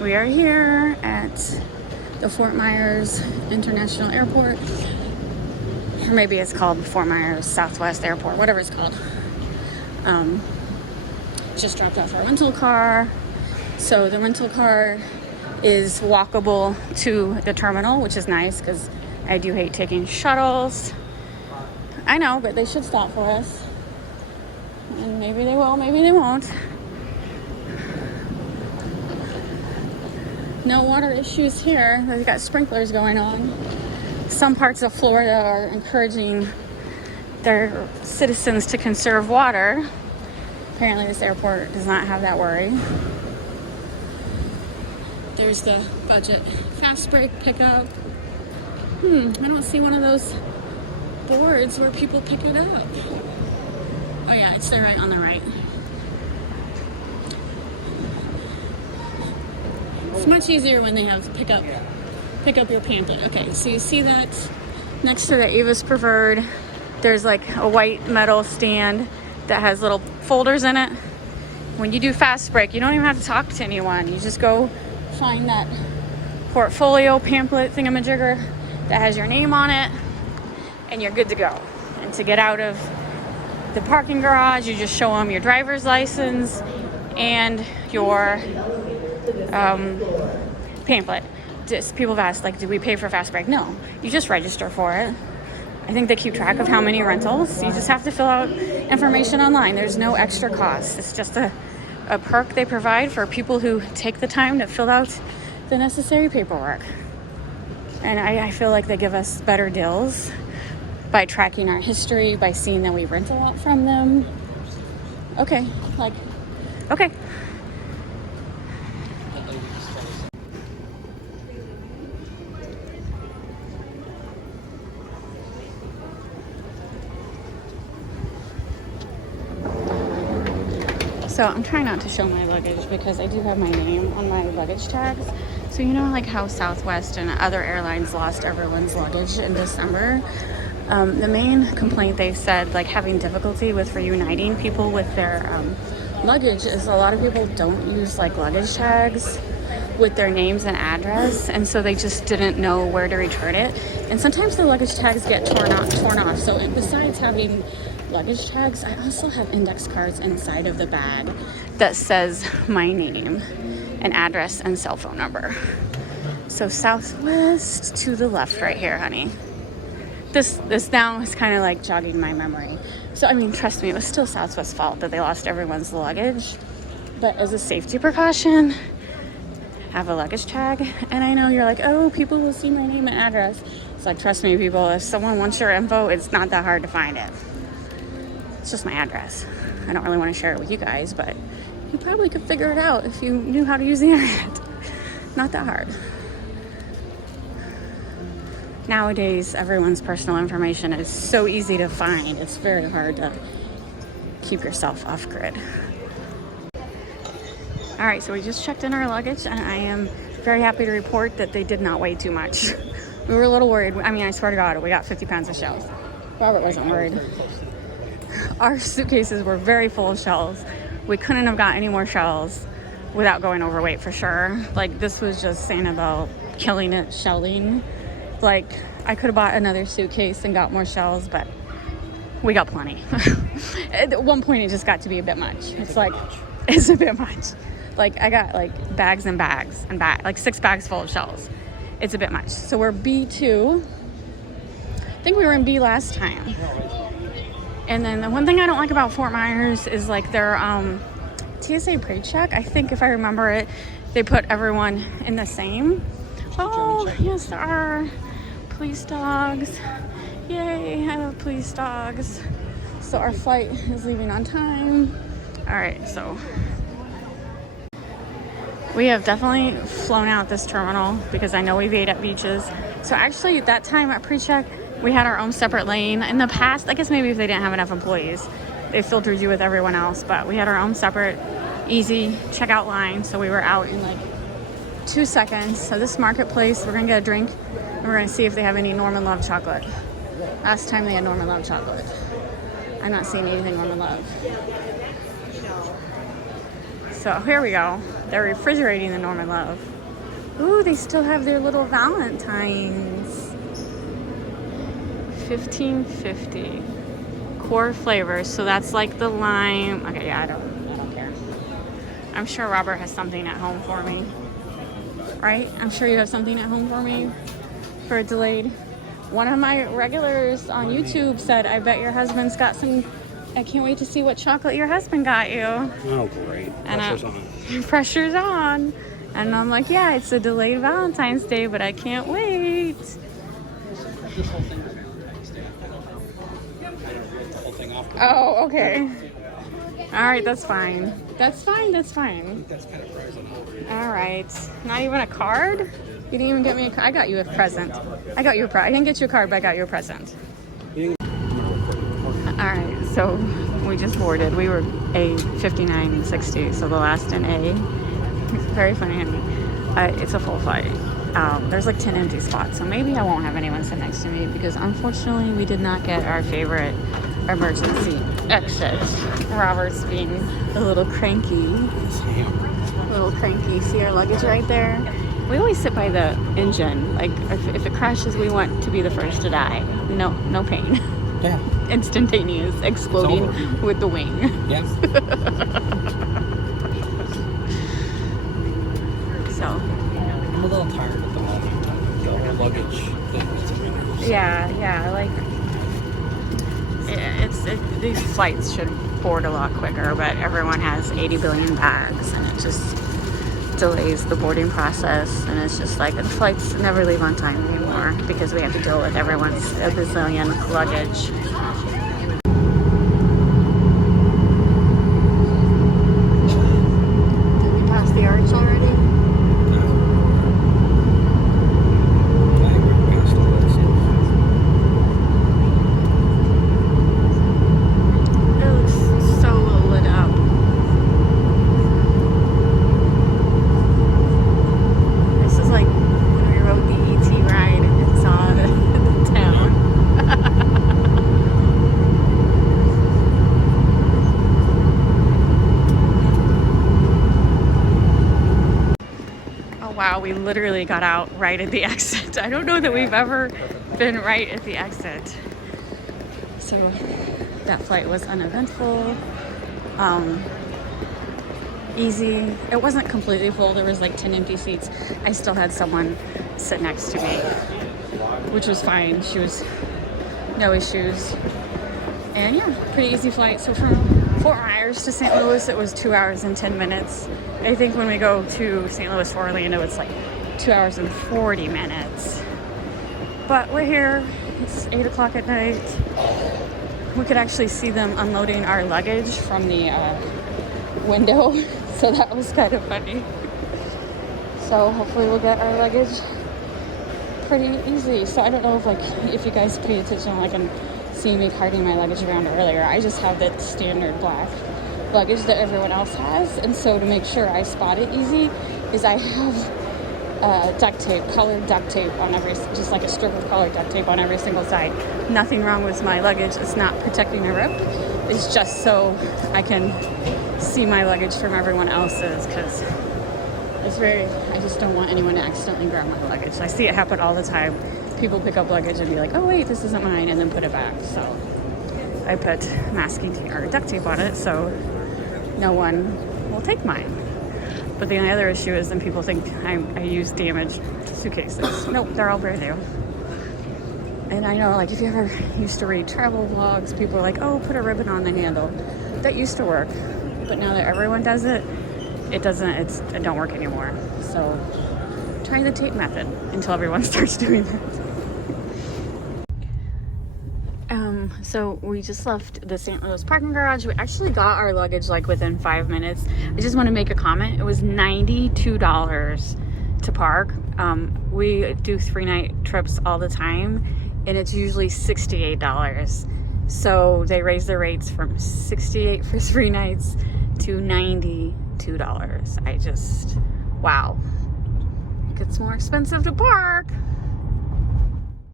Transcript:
We are here at the Fort Myers International Airport. Or maybe it's called Fort Myers Southwest Airport, whatever it's called. Just dropped off our rental car. So the rental car is walkable to the terminal, which is nice because I do hate taking shuttles. I know, but they should stop for us. And maybe they will, maybe they won't. No water issues here. They've got sprinklers going on. Some parts of Florida are encouraging their citizens to conserve water. Apparently this airport does not have that worry. There's the budget fast break pickup. I don't see one of those boards where people pick it up. Oh yeah, it's there right on the right. It's much easier when they have pick up your pamphlet. Okay, so you see that next to the Avis Preferred, there's like a white metal stand that has little folders in it. When you do fast break, you don't even have to talk to anyone. You just go find that portfolio pamphlet thingamajigger that has your name on it, and you're good to go. And to get out of the parking garage, you just show them your driver's license and your pamphlet. Just people have asked, like, do we pay for fast break? No, you just register for it. I think they keep track of how many rentals. You just have to fill out information online. There's no extra cost. It's just a perk they provide for people who take the time to fill out the necessary paperwork. And I feel like they give us better deals by tracking our history, by seeing that we rent a lot from them. Okay. So I'm trying not to show my luggage because I do have my name on my luggage tags. So you know like how Southwest and other airlines lost everyone's luggage in December? The main complaint they've said, like having difficulty with reuniting people with their luggage, is a lot of people don't use like luggage tags with their names and address, and so they just didn't know where to return it. And sometimes the luggage tags get torn off. So besides having luggage tags, I also have index cards inside of the bag that says my name and address and cell phone number. So Southwest to the left right here, honey. This now is kind of like jogging my memory. So I mean, trust me, it was still Southwest's fault that they lost everyone's luggage. But as a safety precaution, have a luggage tag. And I know you're like, oh, people will see my name and address. It's like, trust me, people, if someone wants your info, it's not that hard to find it. It's just my address. I don't really want to share it with you guys, but you probably could figure it out if you knew how to use the internet. Not that hard. Nowadays, everyone's personal information is so easy to find. It's very hard to keep yourself off grid. All right, so we just checked in our luggage, and I am very happy to report that they did not weigh too much. We were a little worried. I mean, I swear to God, we got 50 pounds of shells. Robert wasn't worried. Our suitcases were very full of shells. We couldn't have got any more shells without going overweight for sure. Like, this was just Sanibel killing it, shelling. Like, I could have bought another suitcase and got more shells, but we got plenty. At one point, it just got to be a bit much. It's a bit much. Like, I got like bags and bags and like 6 bags full of shells. It's a bit much. So we're B2. I think we were in B last time. And then the one thing I don't like about Fort Myers is like their TSA pre-check. I think if I remember it, they put everyone in the same. Oh, yes, there are police dogs. Yay, I love police dogs. So our flight is leaving on time. All right, so we have definitely flown out this terminal because I know we've ate at beaches. So actually at that time at pre-check, we had our own separate lane. In the past, I guess maybe if they didn't have enough employees, they filtered you with everyone else, but we had our own separate, easy checkout line. So we were out in like 2 seconds. So this marketplace, we're gonna get a drink and we're gonna see if they have any Norman Love chocolate. Last time they had Norman Love chocolate. I'm not seeing anything Norman Love. So here we go. They're refrigerating the Norman Love. Ooh, they still have their little Valentines. $15.50. Core flavors. So that's like the lime. Okay, yeah, I don't care. I'm sure Robert has something at home for me. Right? I'm sure you have something at home for me for a delayed. One of my regulars on YouTube said, I bet your husband's got some. I can't wait to see what chocolate your husband got you. Oh, great. Pressure's on. Pressure's on. And I'm like, yeah, it's a delayed Valentine's Day, but I can't wait. This whole thing is Valentine's Day. I don't rip the whole thing off. Oh, okay. All right, that's fine. That's fine. That's fine. That's kind of frozen over. All right. Not even a card? You didn't even get me a card. I got you a present. I got you a present. I didn't get you a card, but I got you a present. All right, so we just boarded. We were A5960, so the last in A. Very funny. It's a full flight. There's like 10 empty spots, so maybe I won't have anyone sit next to me because unfortunately we did not get our favorite emergency exit. Robert's being a little cranky. See our luggage right there? We always sit by the engine. Like if it crashes, we want to be the first to die. No pain. Yeah. Instantaneous exploding with the wing. Yes. So. I'm a little tired at the moment. The whole luggage thing. Yeah. Like these flights should board a lot quicker, but everyone has 80 billion bags, and it just delays the boarding process. And it's just like the flights never leave on time anymore because we have to deal with everyone's a bazillion luggage. Did we pass the arch already? Wow, we literally got out right at the exit. I don't know that we've ever been right at the exit. So that flight was uneventful, easy. It wasn't completely full. There was like 10 empty seats. I still had someone sit next to me, which was fine. She was no issues. And yeah, pretty easy flight. So from Fort Myers to St. Louis, it was 2 hours and 10 minutes. I think when we go to St. Louis for Orlando, it's like 2 hours and 40 minutes. But we're here. It's 8 o'clock at night. We could actually see them unloading our luggage from the window. So that was kind of funny. So hopefully we'll get our luggage pretty easy. So I don't know if you guys pay attention, and see me carting my luggage around earlier. I just have the standard black luggage that everyone else has, and so to make sure I spot it easy is I have duct tape, colored duct tape on just like a strip of colored duct tape on every single side. Nothing wrong with my luggage. It's not protecting the rip. It's just so I can see my luggage from everyone else's, because I just don't want anyone to accidentally grab my luggage. I see it happen all the time. People pick up luggage and be like, oh wait, this isn't mine, and then put it back. So I put masking tape or duct tape on it so no one will take mine. But the only other issue is then people think I use damaged suitcases. Nope, they're all brand new. And I know, if you ever used to read travel vlogs, people are like, oh, put a ribbon on the handle. That used to work, but now that everyone does it, it don't work anymore. So try the tape method until everyone starts doing that. So we just left the St. Louis parking garage. We actually got our luggage within 5 minutes. I just want to make a comment. It was $92 to park. We do 3-night trips all the time, and it's usually $68. So they raised the rates from $68 for 3 nights to $92. Wow. It gets more expensive to park.